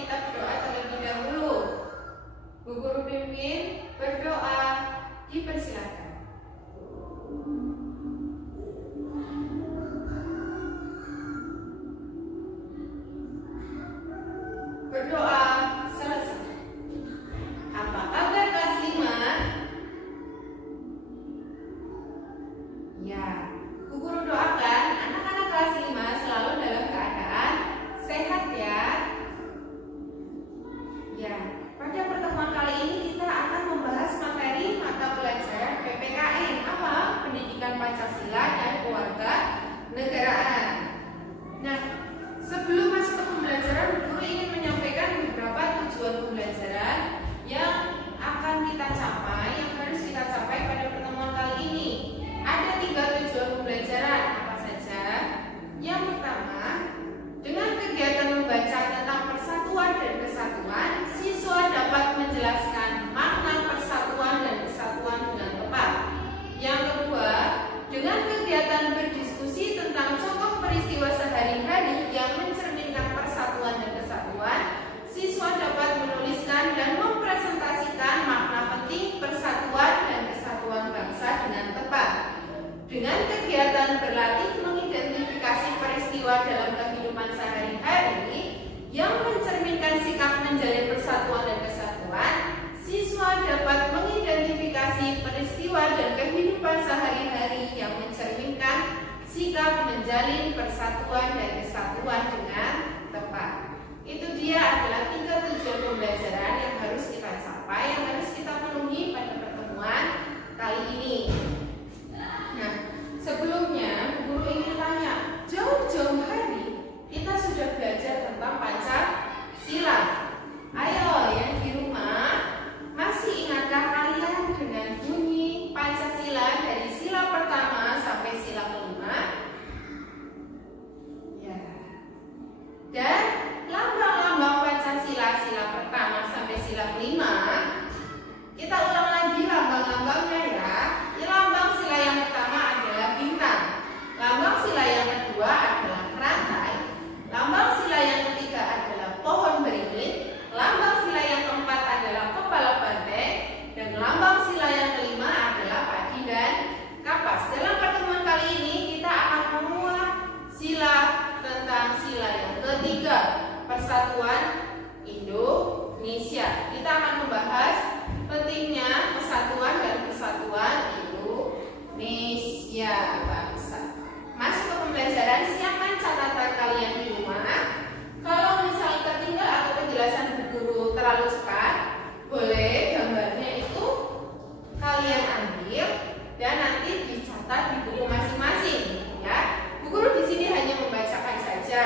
kita berdoa terlebih dahulu. Bu Guru pimpin berdoa, dipersilakan. Berdoa selesai. Apa kabar kelas 5? Ya, Bu Guru doakan anak-anak kelas 5 selalu dalam keadaan sehat ya. Ya, pada pertemuan kali ini kita akan membahas materi mata pelajaran PPKN, apa? Pendidikan Pancasila dan Keluarga Negaraan. Nah, sebelum masuk ke pembelajaran, Bu Guru ingin menyampaikan beberapa tujuan pembelajaran yang akan kita capai, yang harus kita capai pada pertemuan kali ini. Ada 3 tujuan pembelajaran, apa saja? Yang pertama, dengan kegiatan membaca tentang persatuan dan kesatuan, siswa dapat menjelaskan makna persatuan dan kesatuan dengan tepat. Yang kedua, dengan kegiatan berdiskusi tentang contoh peristiwa sehari-hari yang mencerminkan persatuan dan kesatuan, siswa dapat menuliskan dan mempresentasikan makna penting persatuan dan kesatuan bangsa dengan tepat. Dengan kegiatan berlatih mengidentifikasi peristiwa dalam kehidupan sehari-hari yang mencerminkan sikap menjalin persatuan dan kesatuan, siswa dapat mengidentifikasi peristiwa dan kehidupan sehari-hari yang mencerminkan sikap menjalin persatuan dan kesatuan dengan tepat. Itu dia adalah 3 tujuan pembelajaran yang harus kita capai, yang harus kita penuhi pada pertemuan kali ini. Nah, sebelumnya Guru ingin tanya, jauh-jauh hari kita sudah belajar tentang Pancasila. Ayo yang di rumah, masih ingatkah kalian dengan bunyi Pancasila dari sila pertama sampai sila kelima? Ya. Dan lambang-lambang Pancasila sila pertama sampai sila kelima, kita ulang lagi lambang-lambangnya ya. Lambang sila yang pertama adalah bintang, lambang sila yang kedua adalah rantai, lambang sila yang ketiga adalah pohon beringin, lambang sila yang keempat adalah kepala banteng, dan lambang sila yang kelima adalah padi dan kapas. Dalam pertemuan kali ini kita akan menguak sila tentang sila yang ketiga, persatuan Indonesia. Kita akan membahas pentingnya persatuan dan kesatuan Indonesia bangsa. Masuk ke pembelajaran, siapkan catatan kalian di rumah. Kalau misalnya tertinggal atau penjelasan Bu Guru terlalu cepat, boleh gambarnya itu kalian ambil dan nanti dicatat di buku masing-masing ya. Bu Guru di sini hanya membacakan saja.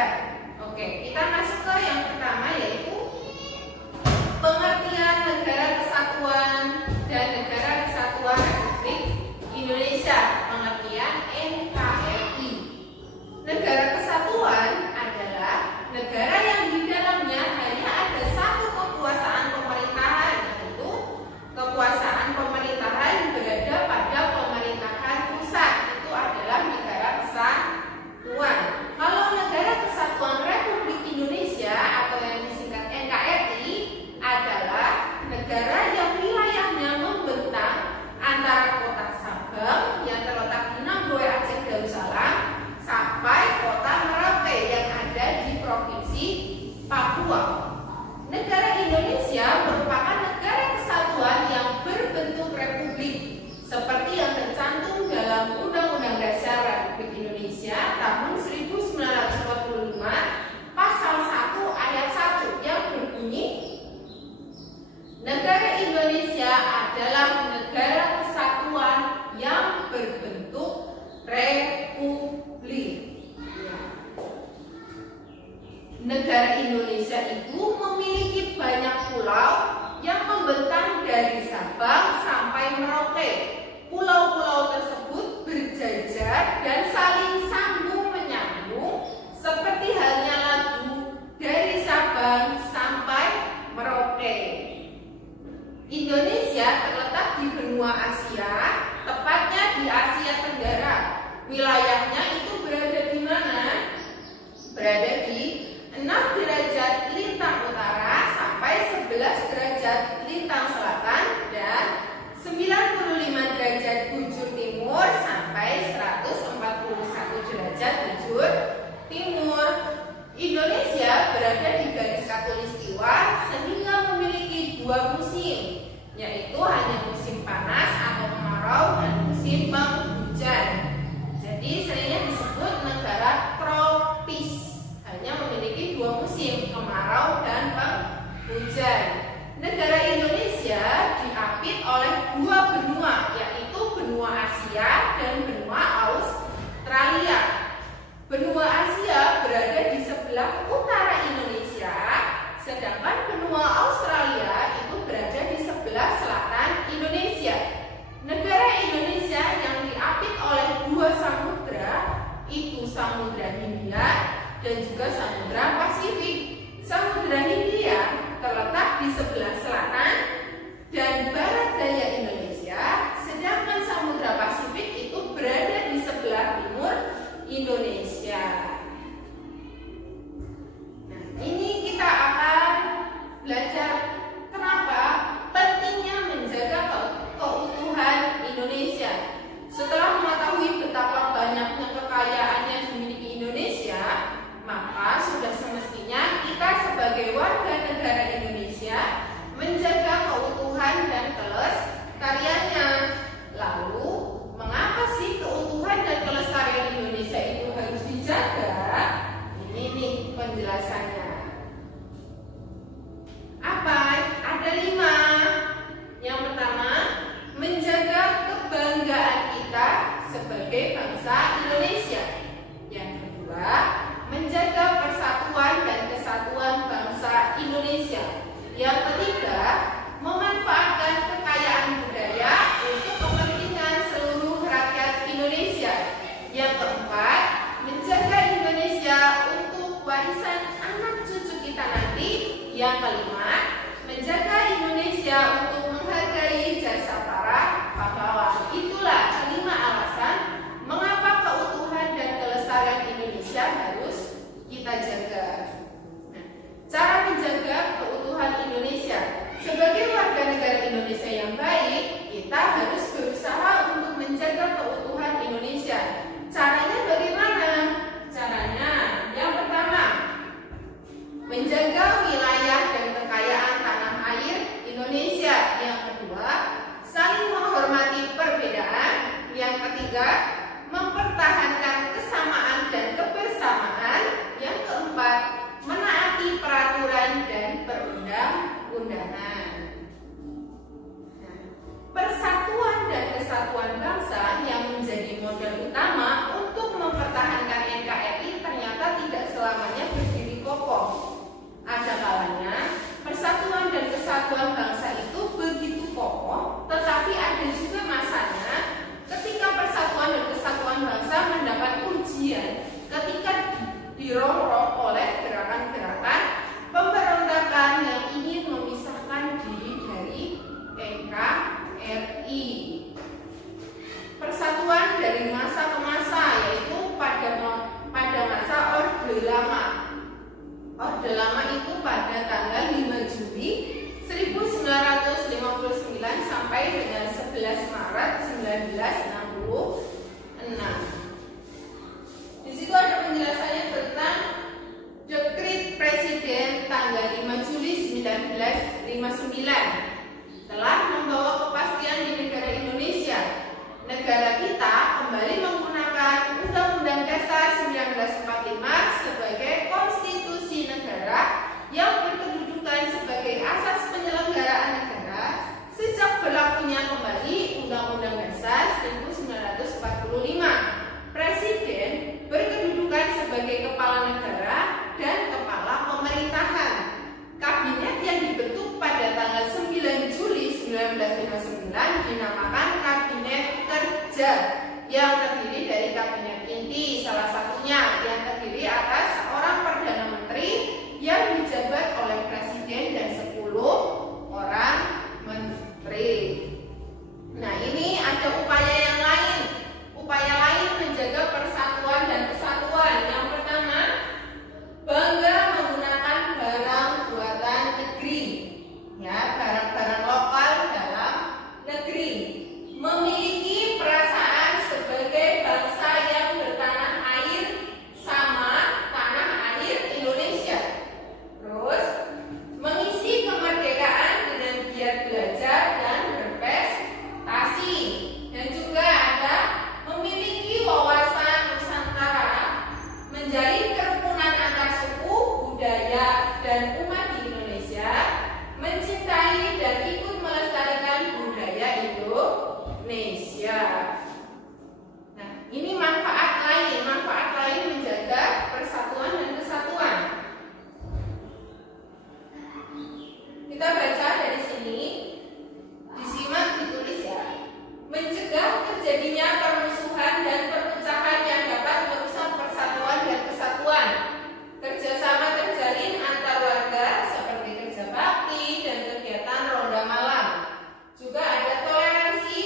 Oke, kita masuk ke yang pertama, yaitu pengertian negara kesatuan dan negara kesatuan Republik Indonesia, pengertian NKRI. Negara kesatuan adalah negara yang di dalamnya hanya ada satu kekuasaan pemerintahan, yaitu kekuasaan pemerintahan berada pada pemerintahan pusat. Itu adalah negara kesatuan. Kalau negara kesatuan Republik Indonesia atau yang disingkat NKRI adalah negara yang wilayahnya membentang antara kota Sabang yang terletak di Namboe Aceh Darussalam sampai kota Merauke yang ada di provinsi Papua. Negara Indonesia merupakan negara kesatuan yang berbentuk republik seperti yang tercantum dalam Undang-Undang Dasar Republik Indonesia tahun 1945 pasal 1 ayat 1 yang berbunyi, negara Indonesia adalah negara kesatuan yang berbentuk republik. Negara Indonesia itu memiliki banyak pulau yang membentang dari Sabang sampai Merauke. Pulau-pulau tersebut berjajar dan saling sambung menyambung seperti halnya lagu dari Sabang sampai Merauke. Indonesia terletak di benua Asia, tepatnya di Asia Tenggara. Wilayahnya itu berada di mana? Berada di 6 derajat lintang utara musim kemarau dan penghujan. Negara Indonesia diapit oleh dua benua, yaitu benua Asia dan benua Australia. Benua Asia berada di sebelah utara Indonesia, sedangkan benua Australia itu berada di sebelah selatan Indonesia. Negara Indonesia yang diapit oleh dua samudra, itu Samudra Hindia dan juga Samudra Pasifik. Samudra Hindia terletak di sebelah selatan dan barat daya Indonesia, sedangkan Samudra Pasifik itu berada di sebelah timur Indonesia. Nah, ini kita akan belajar kenapa pentingnya menjaga keutuhan Indonesia. Setelah mengetahui betapa banyaknya kekayaan yang dimiliki Indonesia, maka sudah semestinya kita sebagai warga negara Indonesia menjaga keutuhan dan kelestariannya. Lalu, mengapa sih keutuhan dan kelestarian Indonesia itu harus dijaga? Ini nih penjelasannya. Apa? Ada 5. Yang pertama, menjaga kebanggaan kita sebagai bangsa Indonesia. Yang kedua, menjaga persatuan dan kesatuan bangsa Indonesia. Yang ketiga, memanfaatkan kekayaan budaya untuk kepentingan seluruh rakyat Indonesia. Yang keempat, menjaga Indonesia untuk warisan anak cucu kita nanti. Yang kelima, menjaga Indonesia untuk menghargai jasa para pahlawan. Itulah 5 alasan mengapa keutuhan dan kelestarian Indonesia harus kita jaga. Nah, cara menjaga keutuhan Indonesia. Sebagai warga negara Indonesia yang baik, kita harus berusaha untuk menjaga keutuhan Indonesia. Caranya bagaimana? Caranya, yang pertama, menjaga wilayah dan kekayaan tanah air Indonesia. Yang kedua, saling menghormati perbedaan. Yang ketiga, mempertahankan kesamaan dan kebersamaan. Yang keempat, menaati peraturan dan perundang-undangan. Nah, persatuan dan kesatuan bangsa yang menjadi modal utama untuk mempertahankan NKRI ternyata tidak selamanya berdiri kokoh. Ada kalanya persatuan dan kesatuan bangsa itu begitu kokoh, tetapi ada juga masanya ketika persatuan dan kesatuan bangsa mendapat ujian ketika dirongrong oleh gerakan-gerakan pemberontakan yang ingin memisahkan diri dari NKRI. Persatuan dari masa ke masa, yaitu pada masa Orde Lama. Orde Lama itu pada tanggal 5 Juli 1959 sampai dengan 11 Maret 1966. Di situ ada penjelasannya tentang Dekret Presiden tanggal 5 Juli 1959 telah membawa kepastian di negara Indonesia. Negara kita kembali menggunakan Undang-Undang Dasar 1945 sebagai konstitusi negara yang berkedudukan sebagai asas penyelenggaraan negara sejak berlakunya kembali Undang-Undang Dasar 1945. Presiden berkedudukan sebagai kepala negara dan kepala pemerintahan. Kabinet yang dibentuk pada tanggal 9 dan umat di Indonesia mencintai dan ikut melestarikan budaya Indonesia. Nah, ini manfaat lain menjaga persatuan dan kesatuan. Kita baca dari sini, disimak, ditulis ya. Mencegah terjadinya permusuhan dan perpecahan yang dapat merusak persatuan dan kesatuan. Kerjasama terjalin antar warga seperti kerja bakti dan kegiatan ronda malam. Juga ada toleransi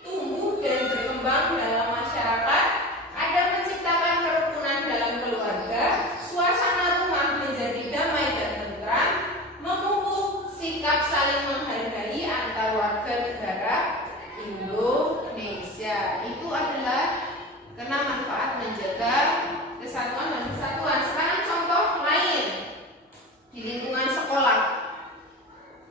tumbuh dan berkembang dalam masyarakat. Ada menciptakan kerukunan dalam keluarga. Suasana rumah menjadi damai dan tentram. Memupuk sikap saling menghargai antar warga negara Indonesia. Itu adalah karena manfaat menjaga kesatuan dan kesatuan. Sekarang contoh lain di lingkungan sekolah.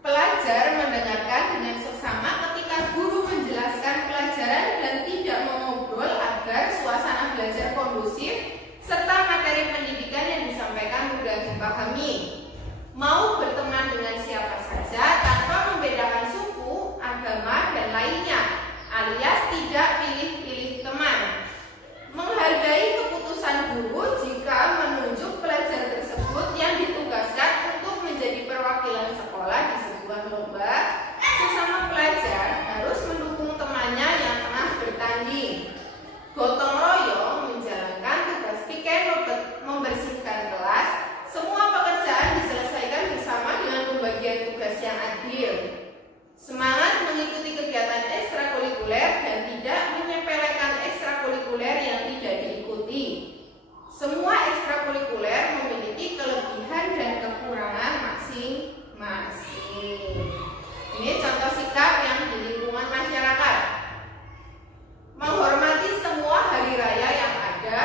Pelajar mendengarkan dengan seksama ketika guru menjelaskan pelajaran dan tidak mengobrol agar suasana belajar kondusif serta materi pendidikan yang disampaikan mudah dipahami. Mau berteman dengan siapa saja tanpa membedakan suku, agama, dan lainnya, alias tidak pilih-pilih teman. Menghargai keputusan guru jika menunjuk pelajar tersebut yang ditugaskan untuk menjadi perwakilan sekolah di sebuah lomba. Sesama pelajar harus mendukung temannya yang tengah bertanding. Gotong royong menjalankan tugas piket membersihkan kelas. Semua pekerjaan diselesaikan bersama dengan pembagian tugas yang adil. Semangat mengikuti kegiatan ekstrakurikuler dan tidak menyepelekan ekstrakurikuler yang tidak diikuti. Semua ekstrakurikuler memiliki kelebihan dan kekurangan masing-masing. Ini contoh sikap yang di lingkungan masyarakat. Menghormati semua hari raya yang ada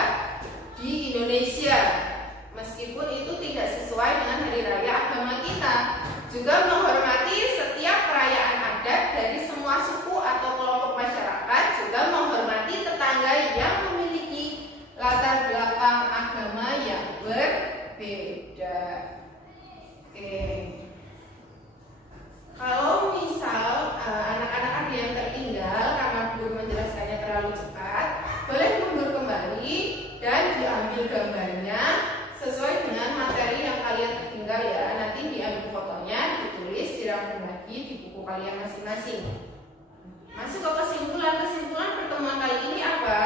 di Indonesia, meskipun itu tidak sesuai dengan hari raya agama kita. Juga menghormati setiap perayaan adat dari semua suku atau kelompok masyarakat. Juga menghormati tetangga yang memiliki latar belakang agama yang berbeda. Oke. Kalau misal anak-anak ada yang tertinggal karena guru menjelaskannya terlalu cepat, boleh mundur kembali dan diambil gambarnya sesuai dengan materi yang kalian tertinggal ya. Nanti diambil fotonya, ditulis, dirangkum lagi di buku kalian masing-masing. Masuk ke kesimpulan pertemuan kali ini apa?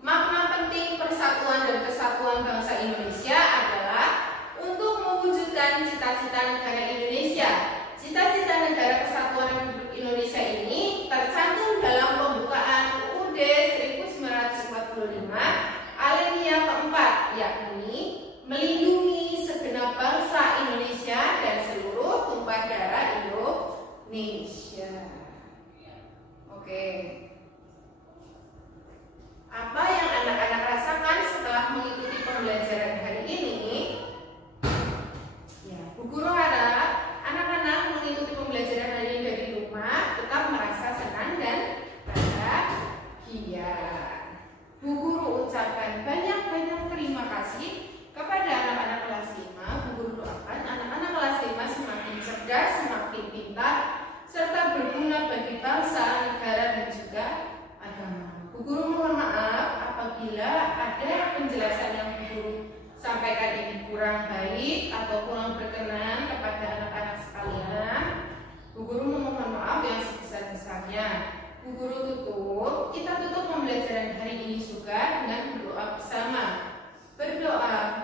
Makna penting persatuan dan kesatuan bangsa Indonesia adalah untuk mewujudkan cita-cita negara Indonesia. Cita-cita negara kesatuan Republik Indonesia ini tercantum dalam pembukaan UUD 1945 alinea keempat, yakni melindungi segenap bangsa Indonesia dan seluruh tumpah darah Indonesia. Oke. Apa yang anak-anak rasakan setelah mengikuti pembelajaran hari ini? Ya, Bu Guru harap anak-anak mengikuti pembelajaran hari ini dari rumah tetap merasa senang dan bahagia. Bu Guru ucapkan banyak-banyak terima kasih kepada anak-anak kelas 5. Bu Guru doakan anak-anak kelas 5 semakin cerdas, semakin pintar, serta berguna bagi bangsa, negara, dan juga agama. Bu Guru mohon maaf apabila ada penjelasan yang Bu Guru sampaikan ini kurang baik atau kurang berkenan kepada anak-anak sekalian. Bu Guru memohon maaf yang sebesar-besarnya. Bu Guru kita tutup pembelajaran hari ini juga dengan berdoa bersama. Berdoa,